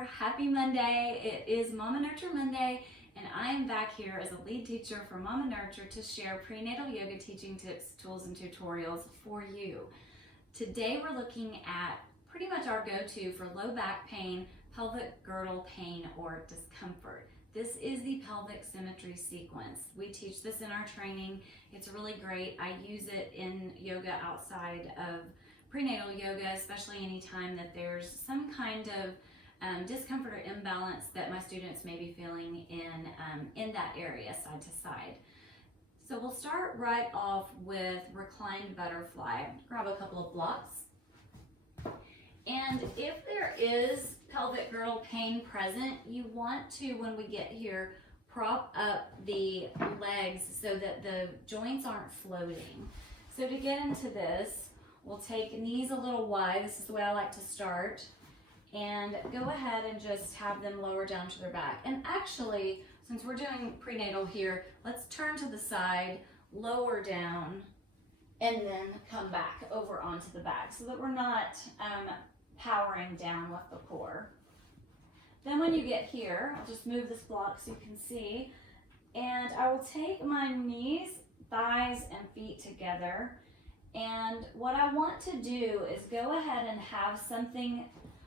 there. Happy Monday. It is Mama Nurture Monday, and I am back here as a lead teacher for Mama Nurture to share prenatal yoga teaching tips, tools, and tutorials for you. Today we're looking at pretty much our go-to for low back pain, pelvic girdle pain, or discomfort. This is the pelvic symmetry sequence. We teach this in our training. It's really great. I use it in yoga outside of prenatal yoga, especially anytime that there's some kind of discomfort or imbalance that my students may be feeling in that area, side to side. So we'll start right off with Reclined Butterfly. Grab a couple of blocks. And if there is pelvic girdle pain present, you want to, when we get here, prop up the legs so that the joints aren't floating. So to get into this, we'll take knees a little wide. This is the way I like to start. And go ahead and just have them lower down to their back. And actually, since we're doing prenatal here, let's turn to the side, lower down, and then come back over onto the back so that we're not powering down with the core. Then when you get here, I'll just move this block so you can see. And I will take my knees, thighs, and feet together. And what I want to do is go ahead and have something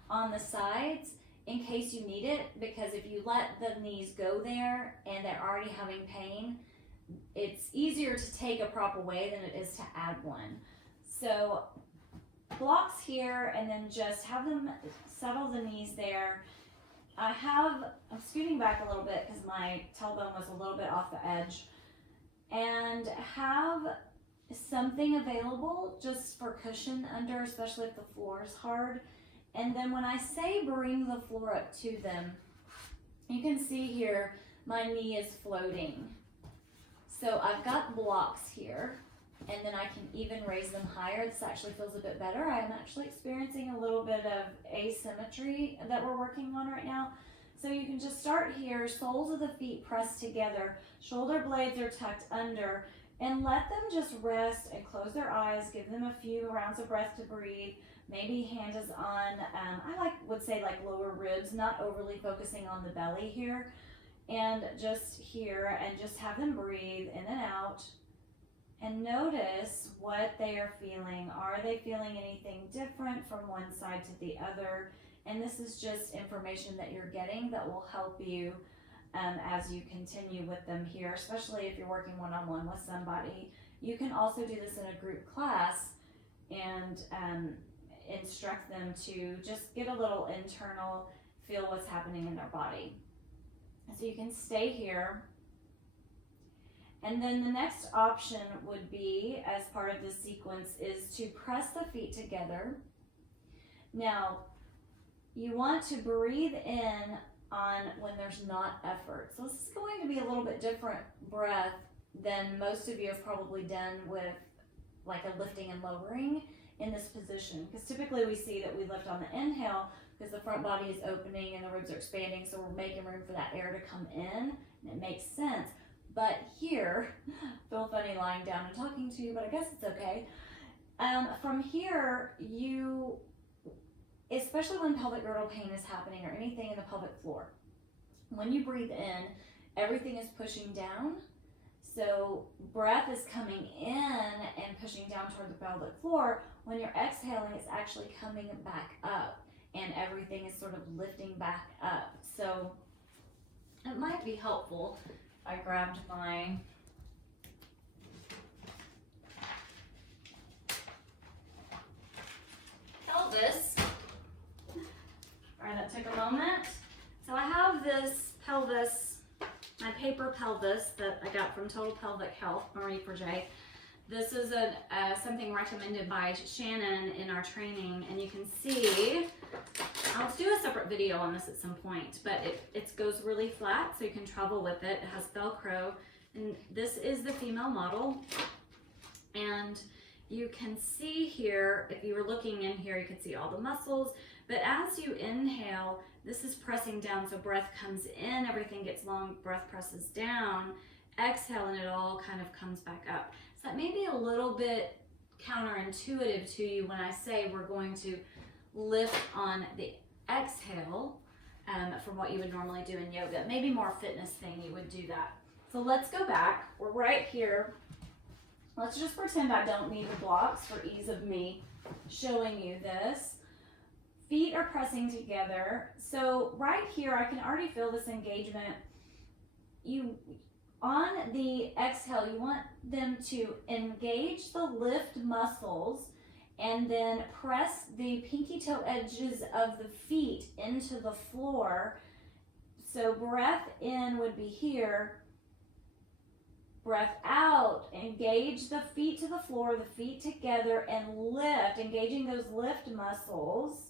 on the sides in case you need it, because if you let the knees go there and they're already having pain, it's easier to take a prop away than it is to add one. So blocks here, and then just have them settle the knees there. I'm scooting back a little bit because my tailbone was a little bit off the edge, and have something available just for cushion under, especially if the floor is hard. And then when I say bring the floor up to them, you can see here my knee is floating. So I've got blocks here, and then I can even raise them higher. This actually feels a bit better. I'm actually experiencing a little bit of asymmetry that we're working on right now. So you can just start here, soles of the feet pressed together, shoulder blades are tucked under, and let them just rest and close their eyes. Give them a few rounds of breath to breathe. Maybe hand is on, would say lower ribs, not overly focusing on the belly here. And just here, and just have them breathe in and out. And notice what they are feeling. Are they feeling anything different from one side to the other? And this is just information that you're getting that will help you as you continue with them here, especially if you're working one-on-one with somebody. You can also do this in a group class and instruct them to just get a little internal feel what's happening in their body. So you can stay here. And then the next option would be, as part of this sequence, is to press the feet together. Now, you want to breathe in on when there's not effort. So this is going to be a little bit different breath than most of you have probably done with like a lifting and lowering in this position. Because typically we see that we lift on the inhale because the front body is opening and the ribs are expanding, so we're making room for that air to come in, and it makes sense. But here, feel funny lying down and talking to you, but I guess it's okay. From here, especially when pelvic girdle pain is happening or anything in the pelvic floor, when you breathe in, everything is pushing down. So breath is coming in and pushing down toward the pelvic floor. When you're exhaling, it's actually coming back up, and everything is sort of lifting back up. So it might be helpful. I grabbed my pelvis. All right, that took a moment. So I have this pelvis, my paper pelvis that I got from Total Pelvic Health, Marie Forget. This is something recommended by Shannon in our training, and you can see, I'll do a separate video on this at some point, but it goes really flat so you can travel with it. It has Velcro, and this is the female model. And you can see here, if you were looking in here, you can see all the muscles, but as you inhale, this is pressing down, so breath comes in, everything gets long, breath presses down, exhale, and it all kind of comes back up. So that may be a little bit counterintuitive to you when I say we're going to lift on the exhale, from what you would normally do in yoga. Maybe more fitness thing, you would do that. So let's go back. We're right here. Let's just pretend I don't need the blocks for ease of me showing you this. Feet are pressing together. So right here, I can already feel this engagement. On the exhale, you want them to engage the lift muscles and then press the pinky toe edges of the feet into the floor. So breath in would be here. Breath out, engage the feet to the floor, the feet together, and lift, engaging those lift muscles,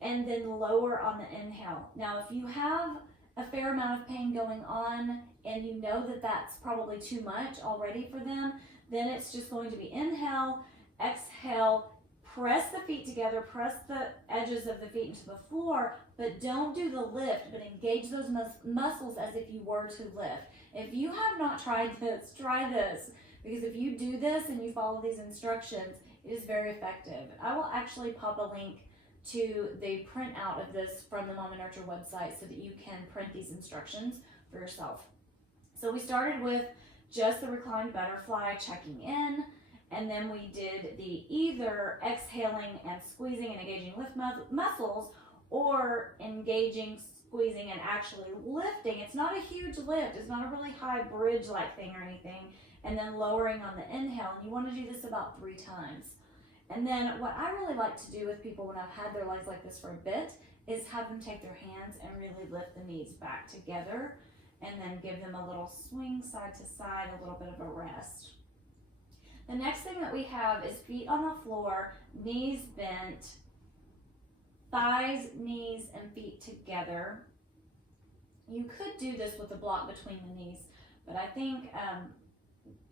and then lower on the inhale. Now, if you have a fair amount of pain going on and you know that that's probably too much already for them, then it's just going to be inhale, exhale, press the feet together, press the edges of the feet into the floor, but don't do the lift, but engage those muscles as if you were to lift. If you have not tried this, try this, because if you do this and you follow these instructions, it is very effective. I will actually pop a link to the printout of this from the Mama Nurture website so that you can print these instructions for yourself. So we started with just the reclined butterfly, checking in, and then we did the either exhaling and squeezing and engaging lift muscles, or engaging, squeezing, and actually lifting. It's not a huge lift. It's not a really high bridge-like thing or anything. And then lowering on the inhale. And you want to do this about 3 times. And then what I really like to do with people when I've had their legs like this for a bit is have them take their hands and really lift the knees back together, and then give them a little swing side to side, a little bit of a rest. The next thing that we have is feet on the floor, knees bent, thighs, knees, and feet together. You could do this with a block between the knees, but I think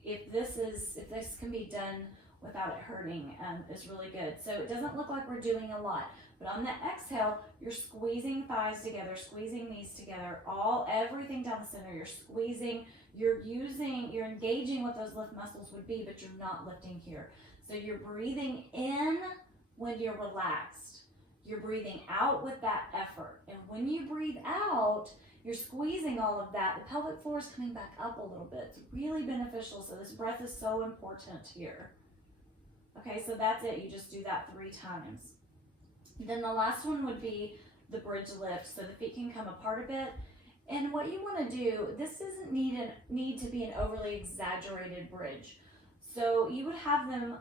if this can be done without it hurting, is really good. So it doesn't look like we're doing a lot, but on the exhale, you're squeezing thighs together, squeezing knees together, everything down the center. You're squeezing, you're engaging what those lift muscles would be, but you're not lifting here. So you're breathing in when you're relaxed. You're breathing out with that effort. And when you breathe out, you're squeezing all of that. The pelvic floor is coming back up a little bit. It's really beneficial. So this breath is so important here. Okay, so that's it. You just do that 3 times. Then the last one would be the bridge lift. So the feet can come apart a bit. And what you want to do, this doesn't need to be an overly exaggerated bridge. So you would have them,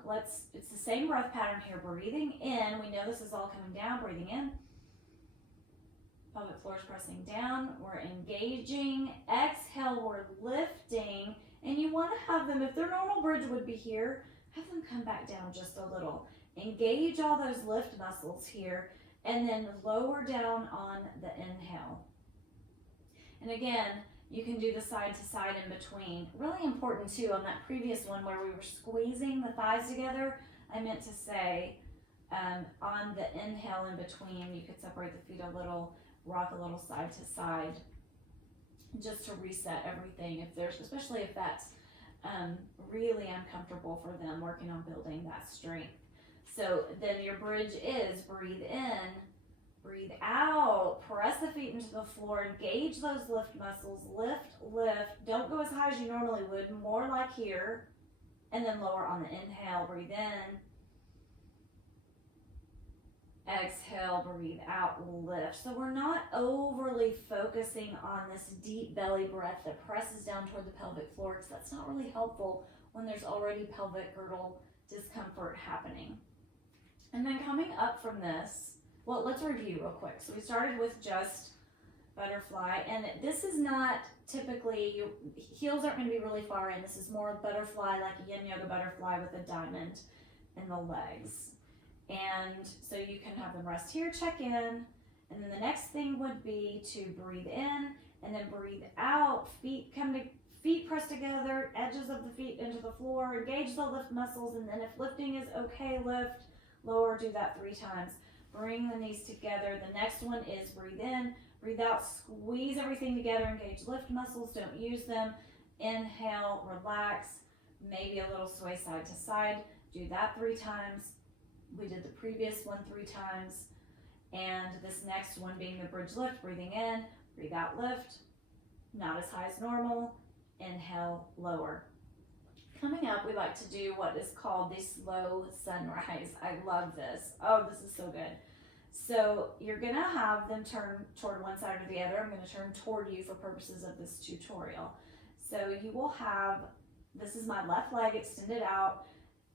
it's the same breath pattern here, breathing in. We know this is all coming down, breathing in. Pelvic floor is pressing down. We're engaging. Exhale, we're lifting. And you want to have them, if their normal bridge would be here, have them come back down just a little. Engage all those lift muscles here, and then lower down on the inhale. And again, you can do the side to side in between. Really important too, on that previous one where we were squeezing the thighs together, I meant to say on the inhale in between, you could separate the feet a little, rock a little side to side, just to reset everything, especially if that's really uncomfortable for them, working on building that strength. So then your bridge is breathe in, breathe out, press the feet into the floor, engage those lift muscles, lift, don't go as high as you normally would, more like here, and then lower on the inhale, breathe in, exhale, breathe out, lift. So we're not overly focusing on this deep belly breath that presses down toward the pelvic floor, because that's not really helpful when there's already pelvic girdle discomfort happening. And then coming up from this, well, let's review real quick. So we started with just butterfly, and this is not typically, heels aren't going to be really far in. This is more butterfly, like a yin yoga butterfly with a diamond in the legs. And so you can have them rest here, check in, and then the next thing would be to breathe in and then breathe out. Feet press together, edges of the feet into the floor, engage the lift muscles, and then if lifting is okay, lift, lower, do that 3 times. Bring the knees together. The next one is breathe in, breathe out, squeeze everything together, engage lift muscles, don't use them. Inhale, relax, maybe a little sway side to side. Do that 3 times. We did the previous one 3 times. And this next one being the bridge lift, breathing in, breathe out, lift, not as high as normal, inhale, lower. Coming up, we like to do what is called the slow sunrise. I love this. Oh, this is so good. So you're gonna have them turn toward one side or the other. I'm gonna turn toward you for purposes of this tutorial. So you will have, this is my left leg extended out.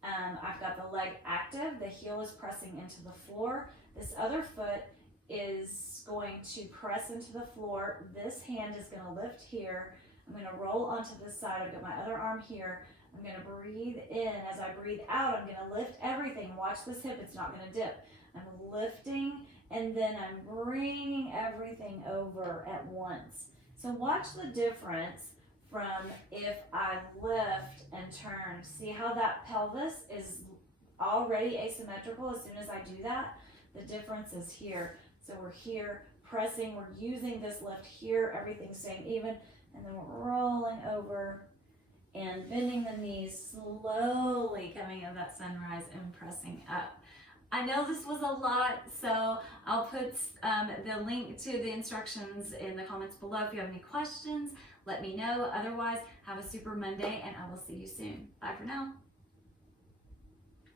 I've got the leg active, the heel is pressing into the floor. This other foot is going to press into the floor. This hand is gonna lift here. I'm gonna roll onto this side. I've got my other arm here. I'm gonna breathe in. As I breathe out, I'm gonna lift everything. Watch this hip, it's not gonna dip. I'm lifting, and then I'm bringing everything over at once. So watch the difference from if I lift and turn. See how that pelvis is already asymmetrical as soon as I do that? The difference is here. So we're here pressing, we're using this lift here, everything's staying even, and then we're rolling over and bending the knees, slowly coming of that sunrise and pressing up. I know this was a lot, so I'll put the link to the instructions in the comments below. If you have any questions, let me know. Otherwise, have a super Monday, and I will see you soon. Bye for now.